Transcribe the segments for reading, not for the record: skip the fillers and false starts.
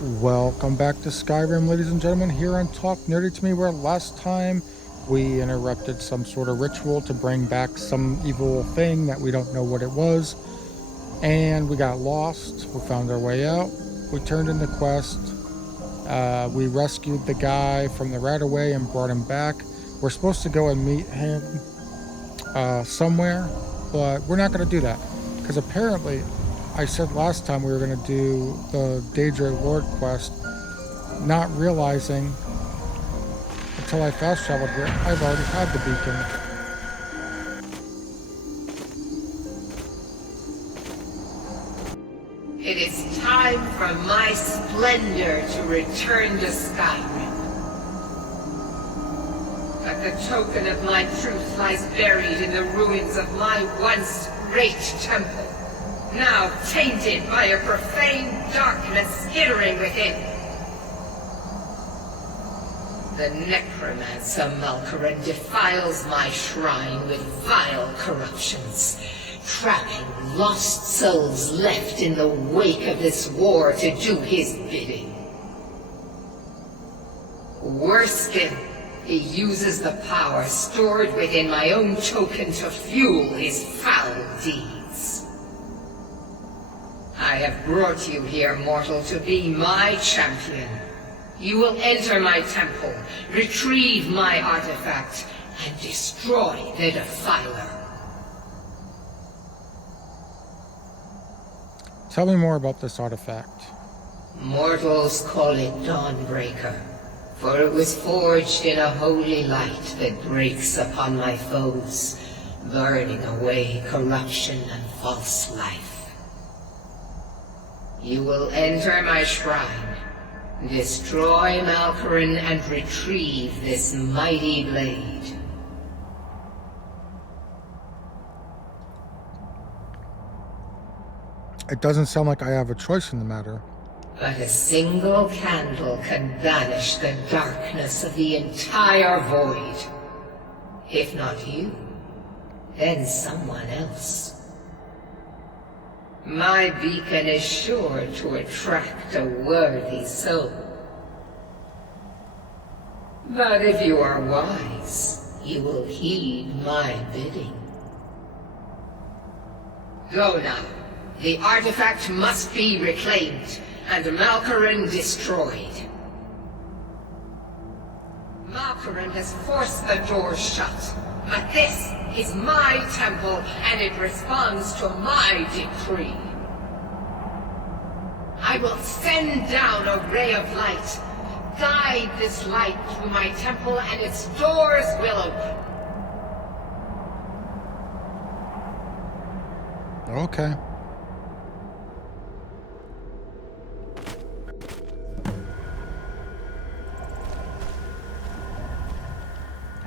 Welcome back to Skyrim, ladies and gentlemen, here on Talk Nerdy to Me, where last time we interrupted some sort of ritual to bring back some evil thing that we don't know what it was, and we got lost. We found our way out. We turned in the quest. We rescued the guy from the right-of-way and brought him back. We're supposed to go and meet him somewhere, but we're not going to do that, because apparently I said last time we were going to do the Daedra Lord quest, not realizing until I fast traveled here, I've already had the beacon. It is time for my splendor to return to Skyrim. But the token of my truth lies buried in the ruins of my once great temple, now tainted by a profane darkness skittering within. The necromancer Malkoran defiles my shrine with vile corruptions, trapping lost souls left in the wake of this war to do his bidding. Worse still, he uses the power stored within my own token to fuel his foul deeds. I have brought you here, mortal, to be my champion. You will enter my temple, retrieve my artifact, and destroy the Defiler. Tell me more about this artifact. Mortals call it Dawnbreaker, for it was forged in a holy light that breaks upon my foes, burning away corruption and false life. You will enter my shrine, destroy Malkoran, and retrieve this mighty blade. It doesn't sound like I have a choice in the matter. But a single candle can banish the darkness of the entire void. If not you, then someone else. My beacon is sure to attract a worthy soul. But if you are wise, you will heed my bidding. Go now. The artifact must be reclaimed, and Malkoran destroyed. Malkoran has forced the doors shut, but this is my temple, and it responds to my decree. I will send down a ray of light, guide this light through my temple, and its doors will open. Okay.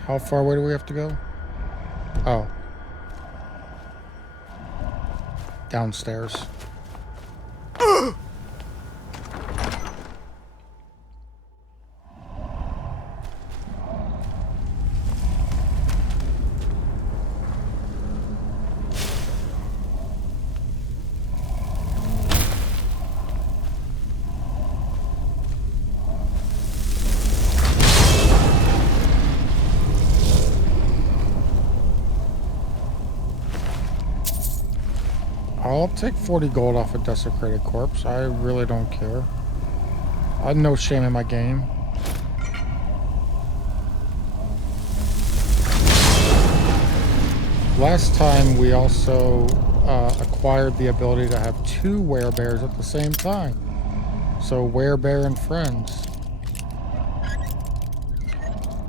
How far away do we have to go? Oh. Downstairs. I'll take 40 gold off a desecrated corpse. I really don't care. I have no shame in my game. Last time we also acquired the ability to have two werebears at the same time. So werebear and friends.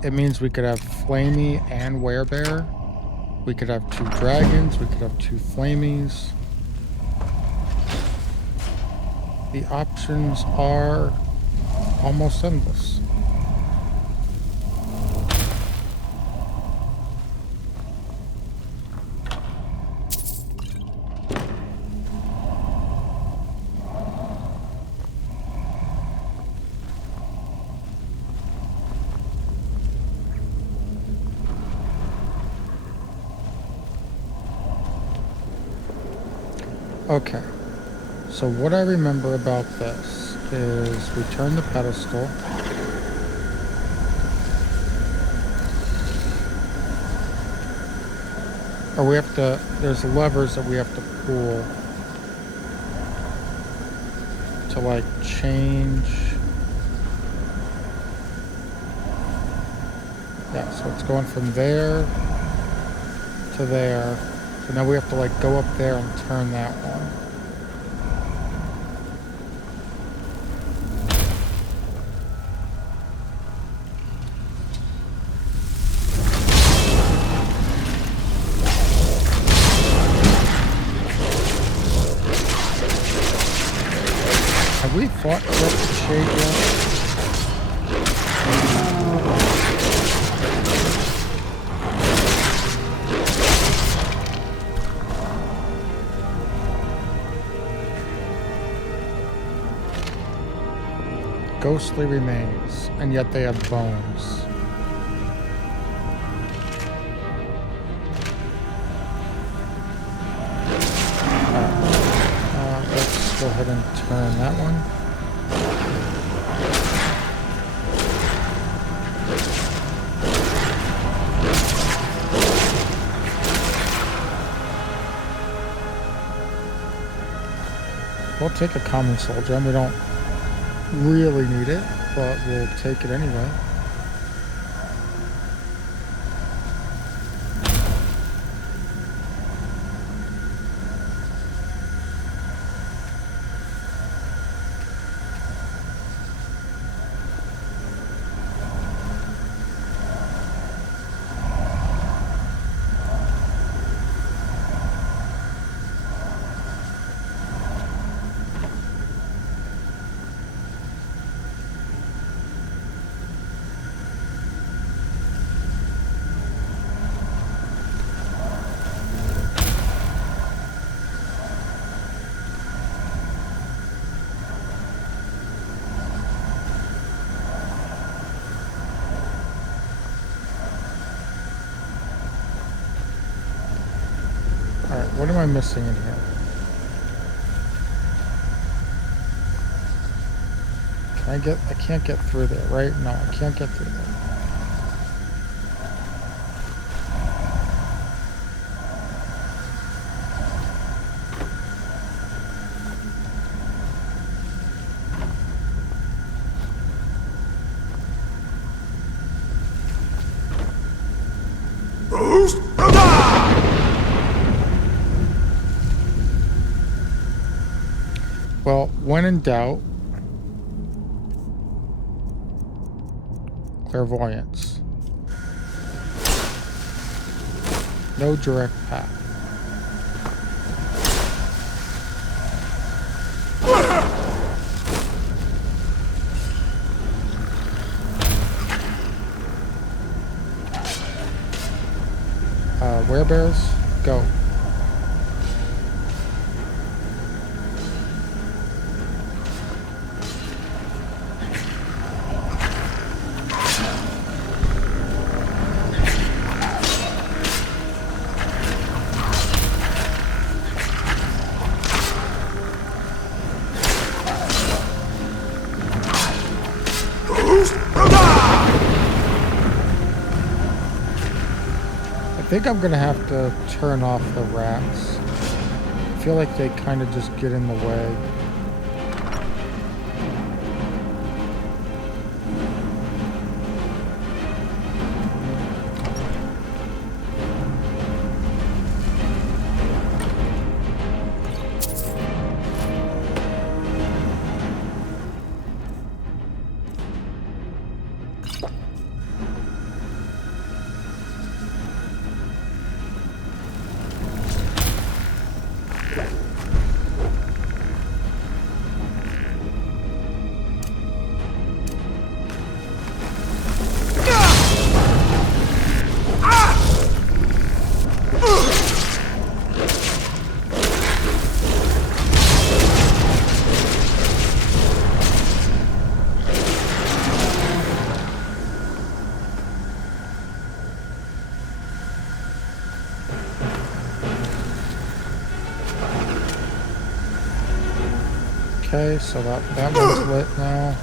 It means we could have flamey and werebear. We could have two dragons. We could have two flamies. The options are almost endless. Okay. So what I remember about this is we turn the pedestal. Or we have to, there's levers that we have to pull to like change. Yeah, so it's going from there to there. So now we have to like go up there and turn that one. Have we fought Corpse Shade yet? Ghostly remains, and yet they have bones. Let's go ahead and turn that one. We'll take a common soul gem. We don't really need it, but we'll take it anyway. What am I missing in here? I can't get through there, right? No, I can't get through there. Well, when in doubt, clairvoyance. No direct path. Werebears, go. I think I'm gonna have to turn off the rats. I feel like they kind of just get in the way. Okay, so that one's lit now.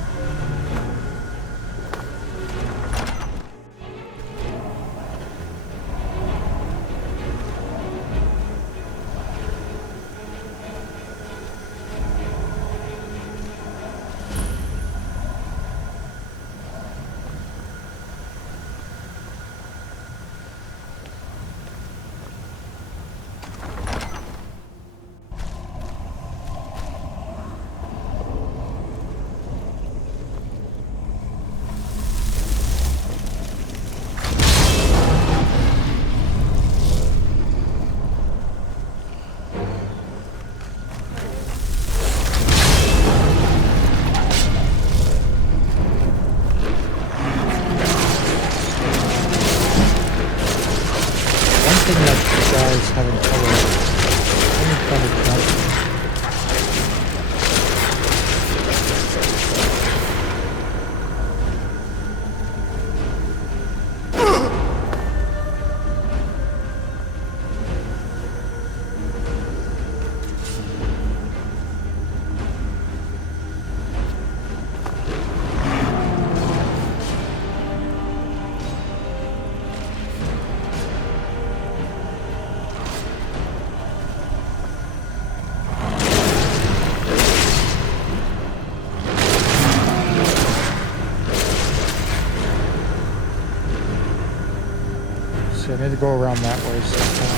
I need to go around that way sometime.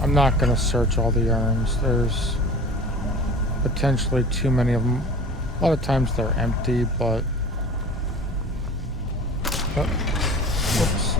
I'm not going to search all the urns. There's potentially too many of them. A lot of times they're empty, but... Oh, whoops.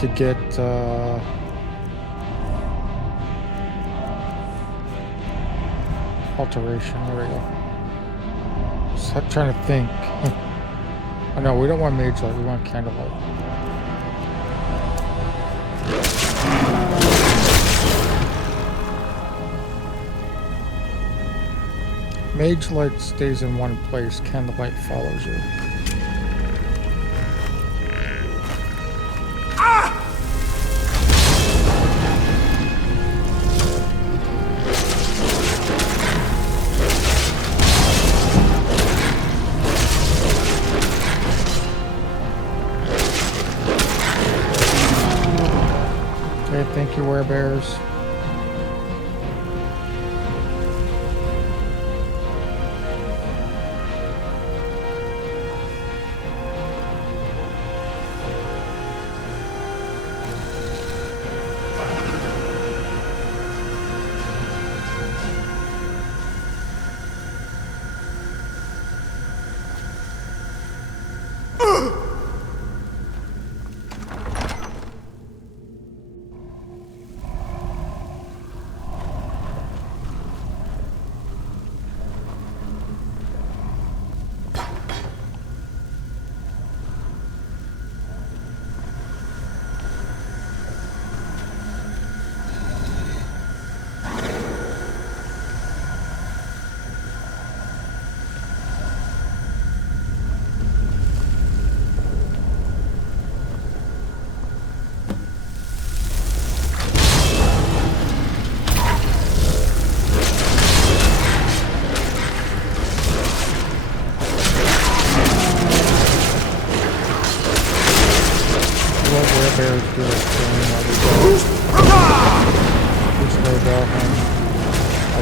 To get alteration. There we go. Just trying to think. Oh no, we don't want mage light, we want candlelight. Mage light stays in one place, candlelight follows you. Thank you, werebears.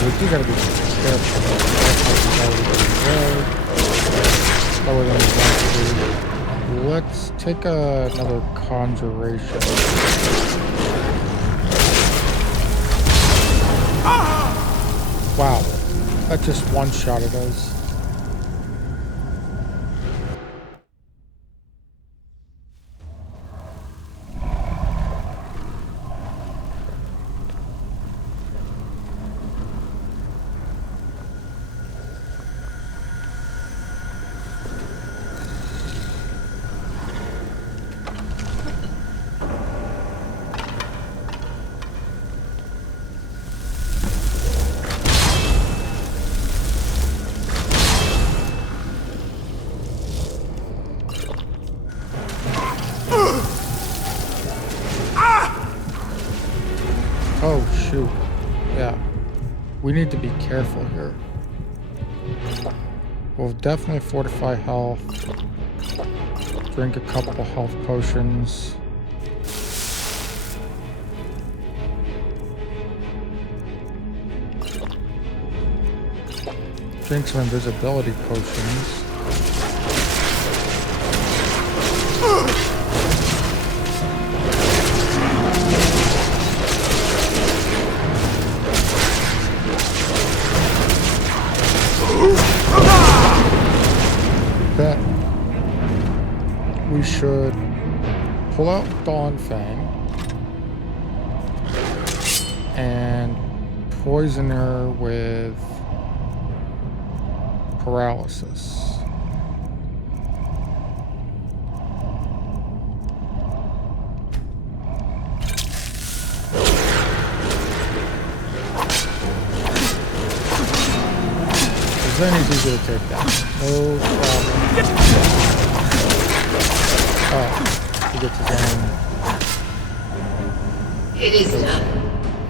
we do gotta be careful. Slower than we want to do. Let's take another conjuration. Wow, that just one-shotted us. Oh, shoot. Yeah. We need to be careful here. We'll definitely fortify health. Drink a couple health potions. Drink some invisibility potions. Then we should pull out Dawnfang and poison her with paralysis. Then he's easy to take down. No problem. Oh, he gets his own. It is done.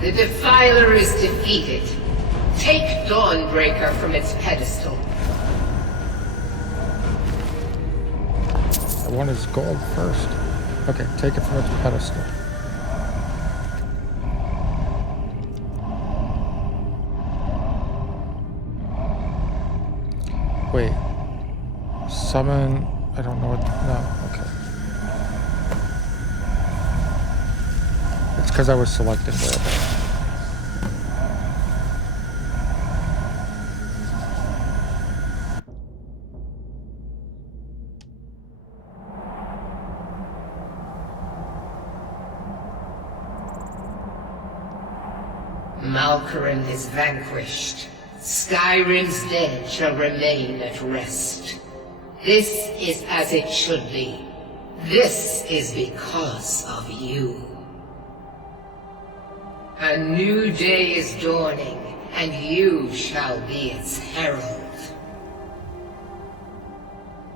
The Defiler is defeated. Take Dawnbreaker from its pedestal. I want his gold first. Okay, take it from its pedestal. Wait. Summon... I don't know what... No, okay. It's because I was selecting whereabouts. Malkoran is vanquished. Skyrim's dead shall remain at rest. This is as it should be. This is because of you. A new day is dawning, and you shall be its herald.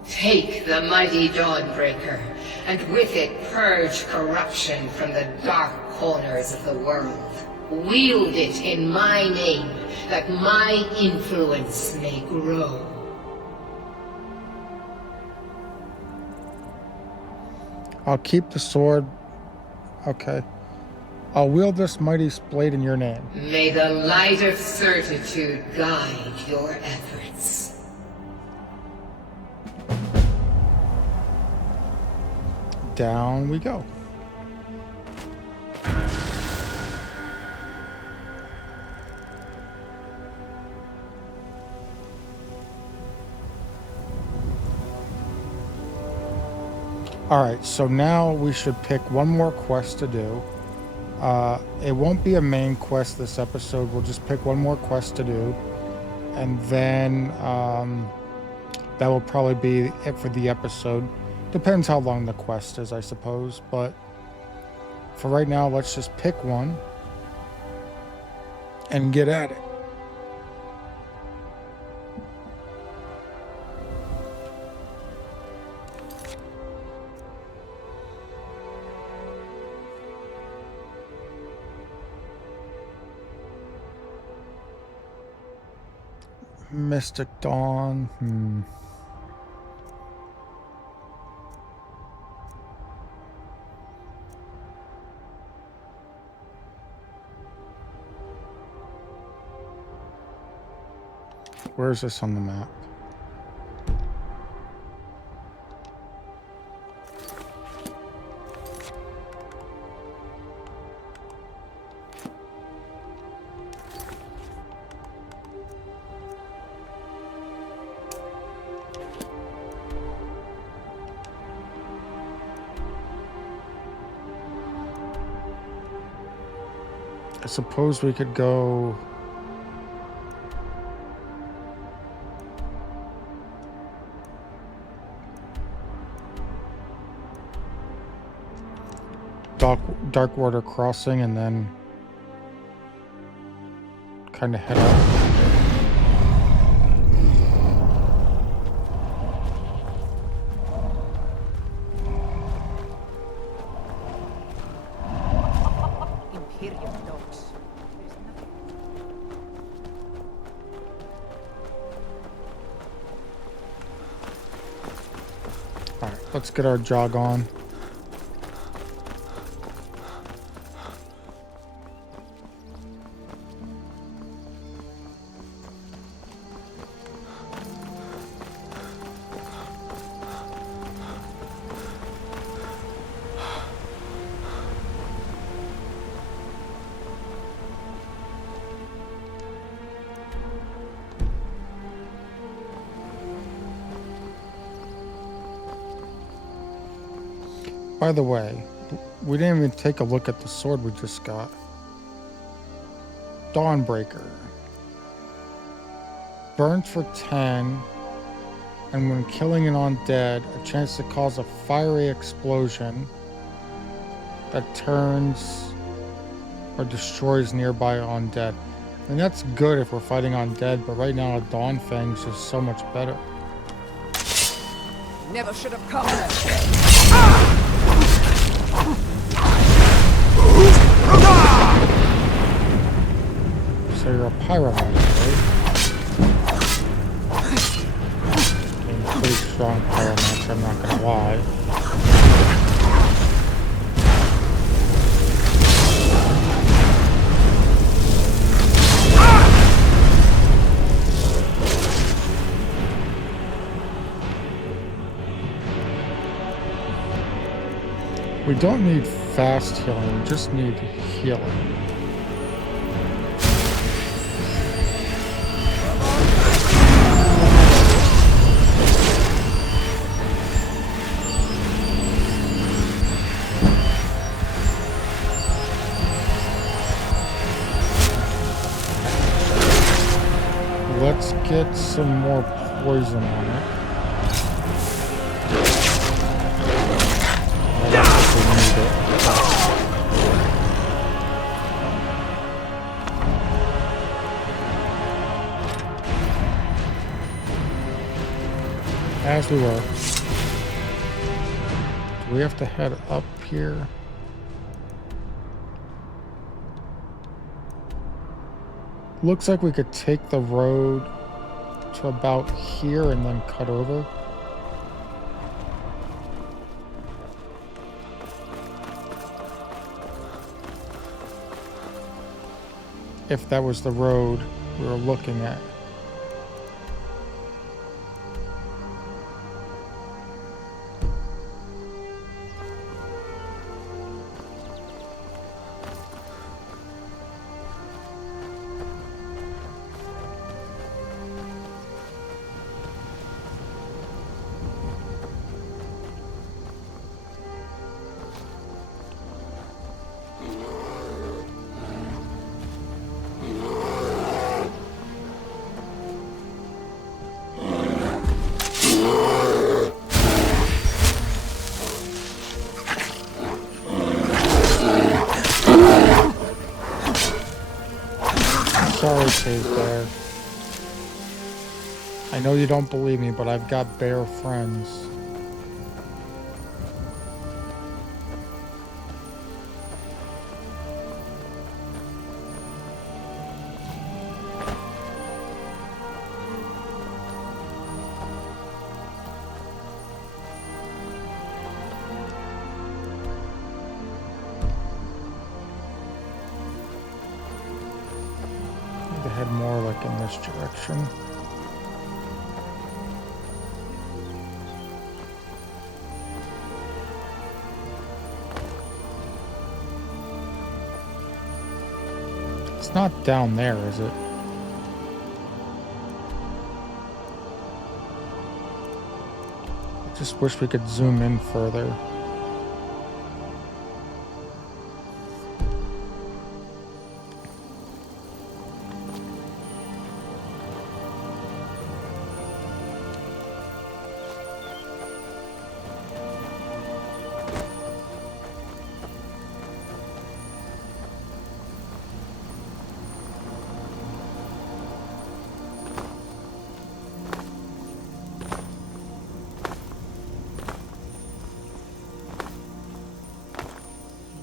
Take the mighty Dawnbreaker, and with it purge corruption from the dark corners of the world. Wield it in my name, that my influence may grow. I'll keep the sword. Okay. I'll wield this mighty blade in your name. May the light of certitude guide your efforts. Down we go. Alright, so now we should pick one more quest to do. It won't be a main quest this episode. We'll just pick one more quest to do. And then that will probably be it for the episode. Depends how long the quest is, I suppose. But for right now, let's just pick one and get at it. Mystic Dawn. Where is this on the map? I suppose we could go... Darkwater Crossing and then kind of head out. All right, let's get our jog on. By the way, we didn't even take a look at the sword we just got. Dawnbreaker. Burns for 10, and when killing an undead, a chance to cause a fiery explosion that turns or destroys nearby undead. And that's good if we're fighting undead, but right now a Dawn Fang's is so much better. Never should have come. So you're a pyromancer, right? Being a pretty strong pyromancer, I'm not gonna lie. We don't need fast healing, we just need healing. Let's get some more poison on it. I don't think we need it. As we were. Do we have to head up here? Looks like we could take the road to about here and then cut over. If that was the road we were looking at. Sorry, Cave Bear. I know you don't believe me, but I've got bear friends. Head more like in this direction. It's not down there, is it? I just wish we could zoom in further.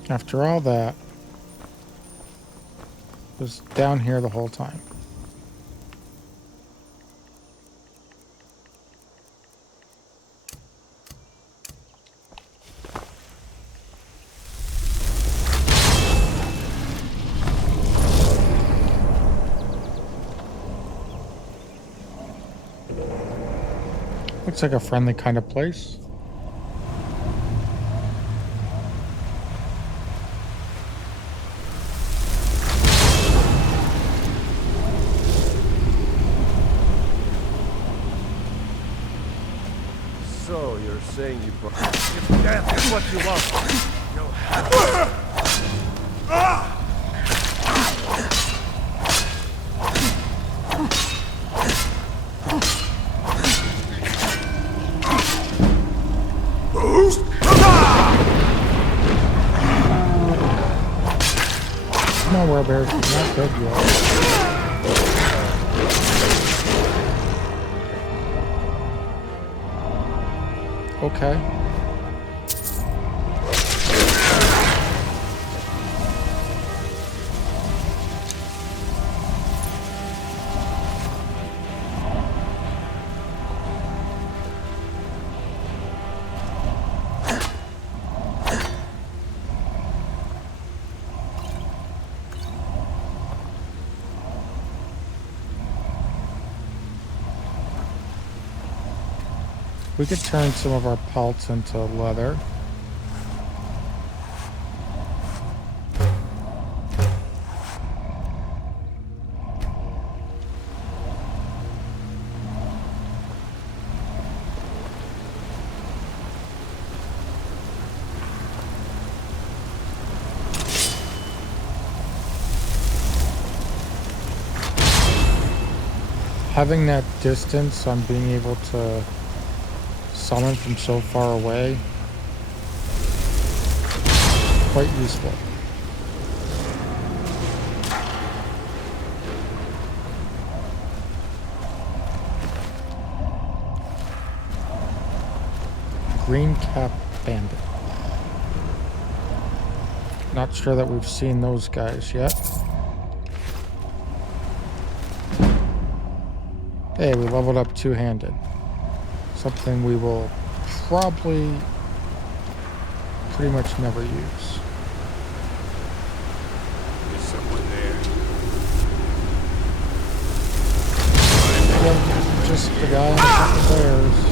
After all that, it was down here the whole time. Looks like a friendly kind of place. So you're saying you brought... If death is what you want, you'll have it. No, werebears, not dead yet. Okay. We could turn some of our pelts into leather. Having that distance on being able to summon from so far away, quite useful. Green cap bandit. Not sure that we've seen those guys yet. Hey, we leveled up two-handed. Something we will probably pretty much never use. There's someone there. Yep, just the guy and a couple bears.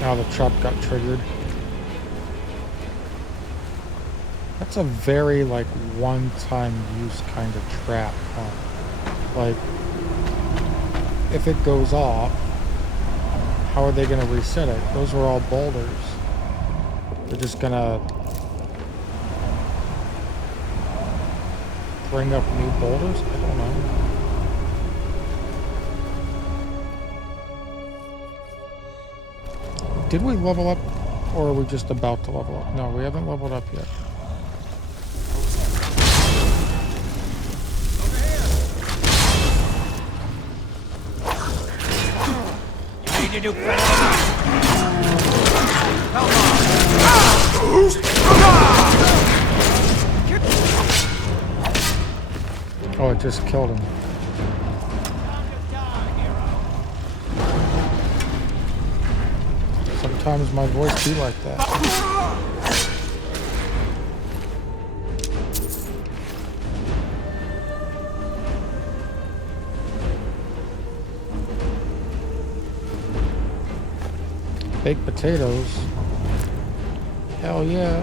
Now the trap got triggered. That's a very, like, one-time use kind of trap, huh? Like, if it goes off, how are they going to reset it? Those were all boulders. They're just going to bring up new boulders? I don't know. Did we level up, or are we just about to level up? No, we haven't leveled up yet. need to do better. Oh, it just killed him. Sometimes my voice be like that. Baked potatoes. Hell yeah.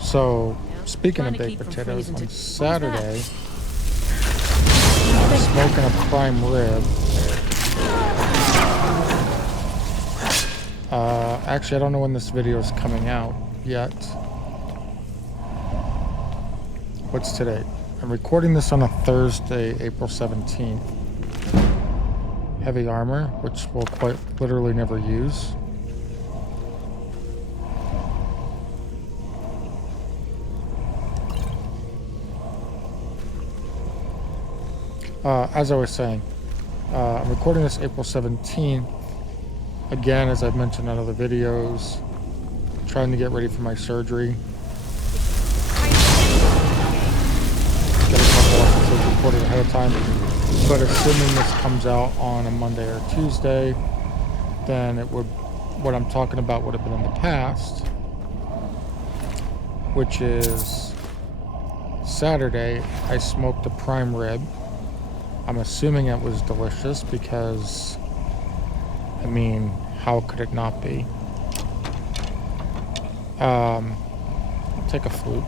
So, speaking of baked potatoes, on Saturday, I'm smoking a prime rib. Actually, I don't know when this video is coming out yet. What's today? I'm recording this on a Thursday, April 17th. Heavy armor, which we'll quite literally never use. As I was saying, I'm recording this April 17th. Again, as I've mentioned in other videos, trying to get ready for my surgery. Get a couple episodes recorded ahead of time. But assuming this comes out on a Monday or Tuesday, then it would, what I'm talking about would have been in the past, which is Saturday, I smoked a prime rib. I'm assuming it was delicious because, I mean, how could it not be? I'll take a flute.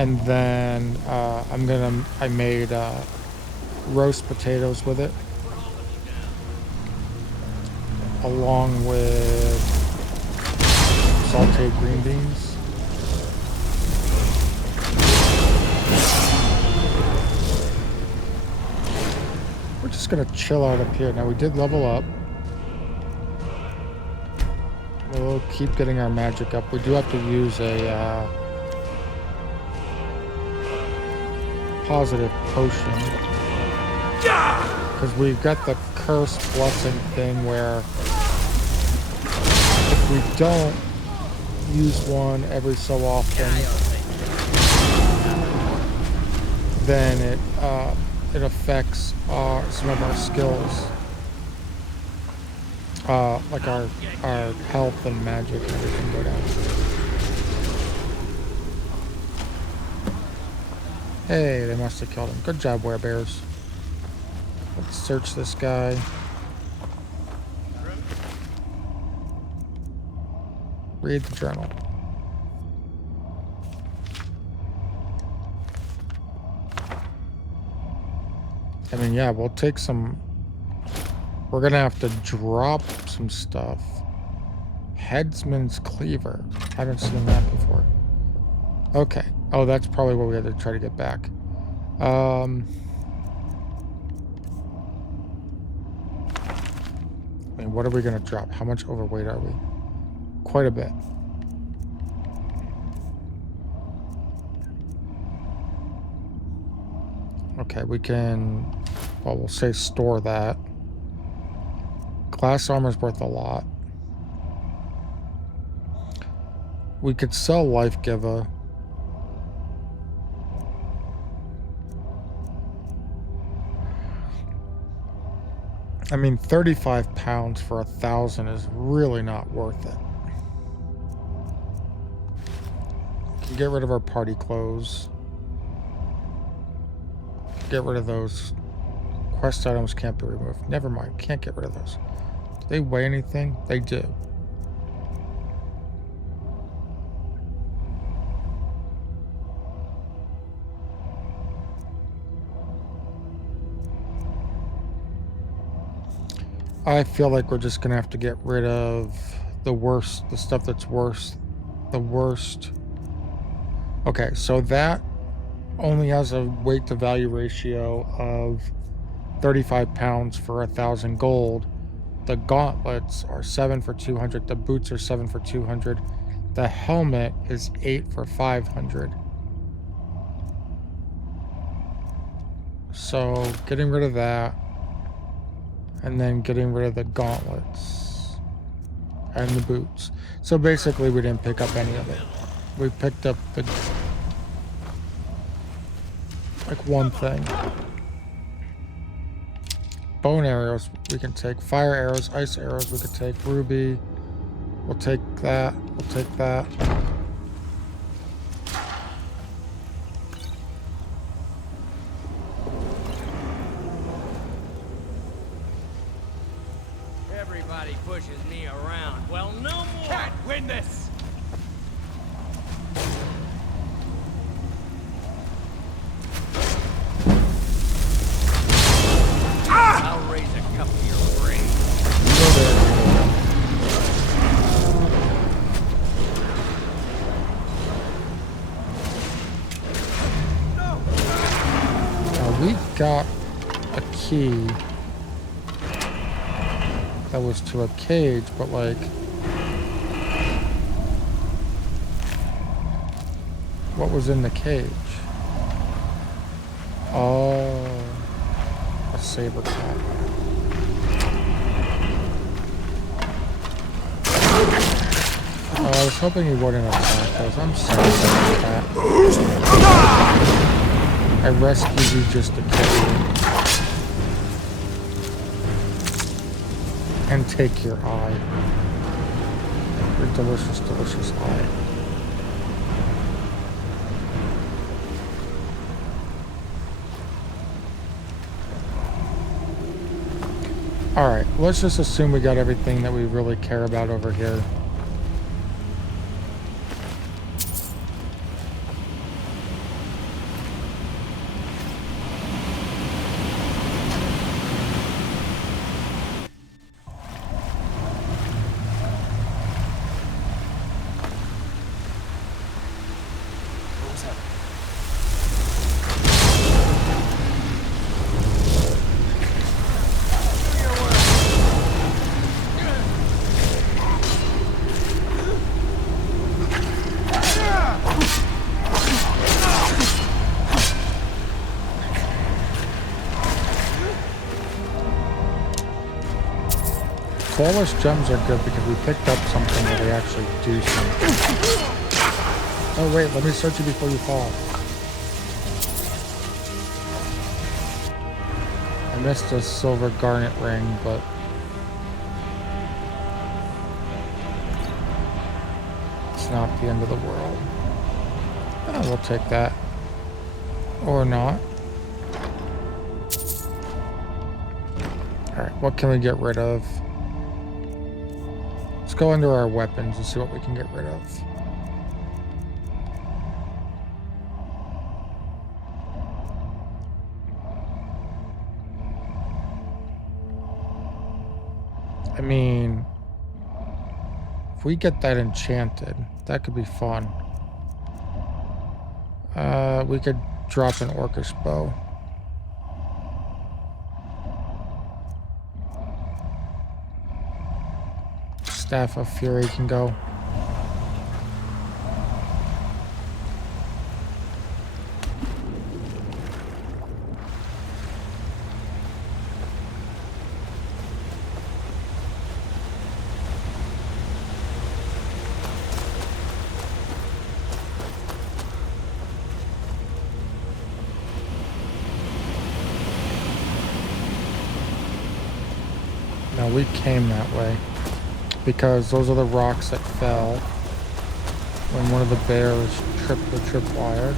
And then I made roast potatoes with it, along with sauteed green beans. We're just gonna chill out up here. Now we did level up. We'll keep getting our magic up. We do have to use a positive potion. Because we've got the curse blessing thing where if we don't use one every so often, then it affects some of our skills, like our health and magic and everything go down. Hey, they must have killed him. Good job, werebears. Let's search this guy. Read the journal. I mean, yeah, we'll take some. We're gonna have to drop some stuff. Headsman's Cleaver. Haven't seen that before. Okay. Oh, that's probably what we had to try to get back. I mean, what are we gonna drop? How much overweight are we? Quite a bit. Okay, we can, well, we'll say store that. Glass armor's worth a lot. We could sell Life Giver. I mean, 35 pounds for 1,000 is really not worth it. We can get rid of our party clothes. Get rid of those. Quest items can't be removed. Never mind. Can't get rid of those. Do they weigh anything? They do. I feel like we're just gonna have to get rid of the worst, the stuff that's worse, the worst Okay, so that only has a weight to value ratio of 35 pounds for 1,000 gold. The gauntlets are 7 for 200. The boots are 7 for 200. The helmet is 8 for 500. So getting rid of that, and then getting rid of the gauntlets and the boots. So basically we didn't pick up any of it. We picked up the like one thing. Bone arrows we can take. Fire arrows, ice arrows we could take. Ruby. We'll take that. We'll take that. Everybody pushes me around. Well, no more. Can't win this! I'll raise a cup to your brain. Now we got a key that was to a cage, but like what was in the cage? Oh, a saber cat. Oh, I was hoping he wouldn't attack us. I'm sorry, saber cat. I rescued you just to kill you. And take your eye. Your delicious, delicious eye. Alright, let's just assume we got everything that we really care about over here. Flawless gems are good because we picked up something that they actually do something. Oh wait, let me search you before you fall. I missed a silver garnet ring, but it's not the end of the world. Oh, we'll take that. Or not. Alright, what can we get rid of? Let's go under our weapons and see what we can get rid of. I mean, if we get that enchanted, that could be fun. We could drop an orcish bow. Staff of Fury can go. Now we came that way because those are the rocks that fell when one of the bears tripped the tripwire.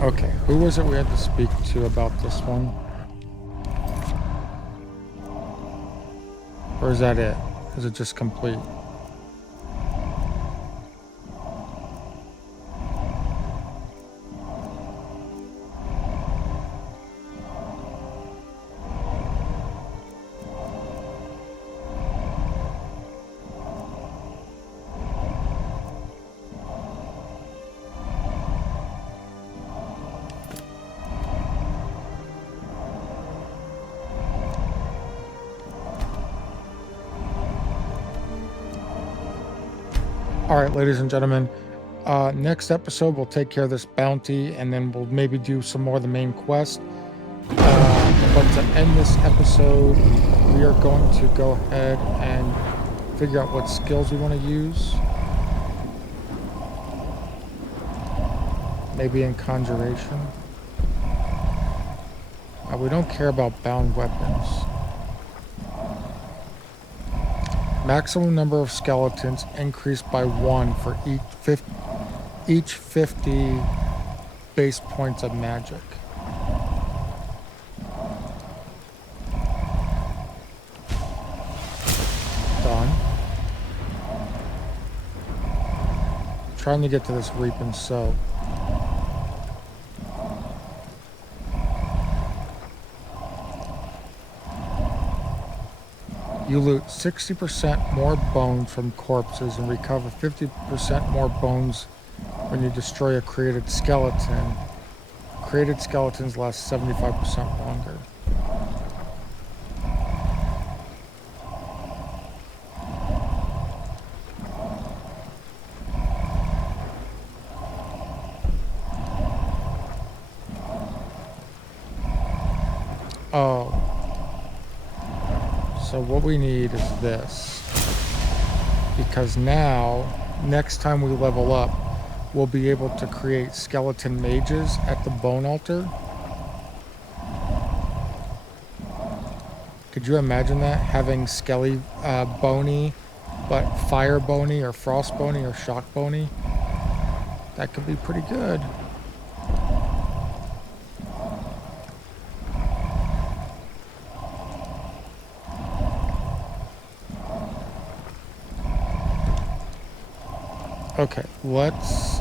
Okay, who was it we had to speak to about this one? Or is that it? Is it just complete? All right, ladies and gentlemen, next episode we'll take care of this bounty, and then we'll maybe do some more of the main quest. But to end this episode, we are going to go ahead and figure out what skills we want to use. Maybe in conjuration. We don't care about bound weapons. Maximum number of skeletons increased by 1 for each 50 base points of magic. Done. Trying to get to this reap and sow. You loot 60% more bones from corpses and recover 50% more bones when you destroy a created skeleton. Created skeletons last 75% longer. Oh. So what we need is this, because now, next time we level up, we'll be able to create skeleton mages at the bone altar. Could you imagine that? Having skelly bony, but fire bony or frost bony or shock bony? That could be pretty good. Okay, let's,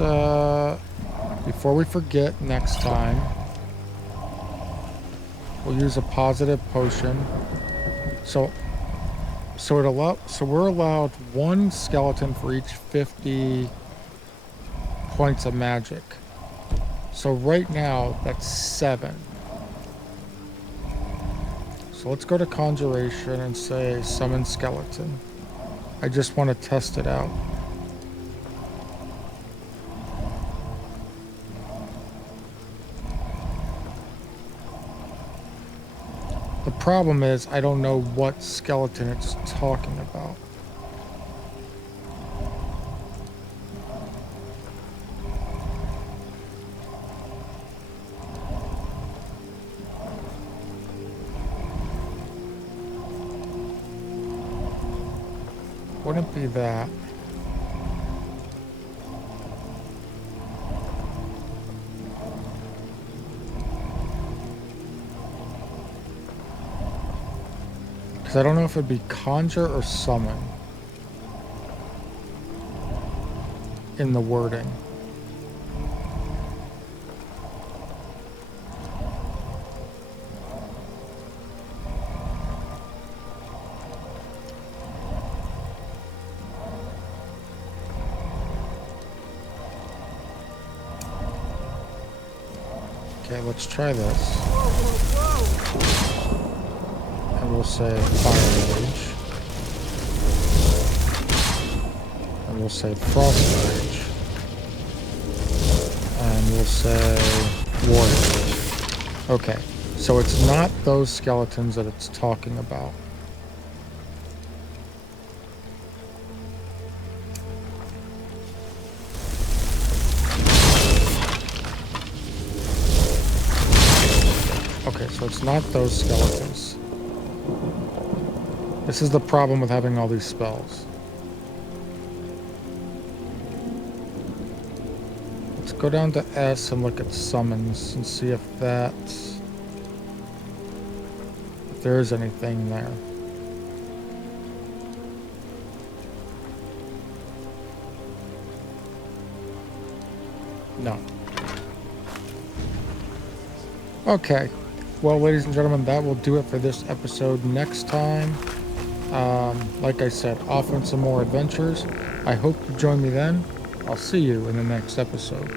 before we forget next time, we'll use a positive potion. So we're allowed 1 skeleton for each 50 points of magic. So right now, that's 7. So let's go to conjuration and say summon skeleton. I just want to test it out. The problem is I don't know what skeleton it's talking about. Wouldn't be that. Because I don't know if it'd be conjure or summon in the wording. Okay, let's try this. And we'll say Fire Rage. And we'll say Frost Rage. And we'll say Warrior Rage. Okay, so it's not those skeletons that it's talking about. Okay, so it's not those skeletons. This is the problem with having all these spells. Let's go down to S and look at summons and see if there is anything there. No. Okay. Well, ladies and gentlemen, that will do it for this episode. Next time, like I said, off on some more adventures. I hope you join me then. I'll see you in the next episode.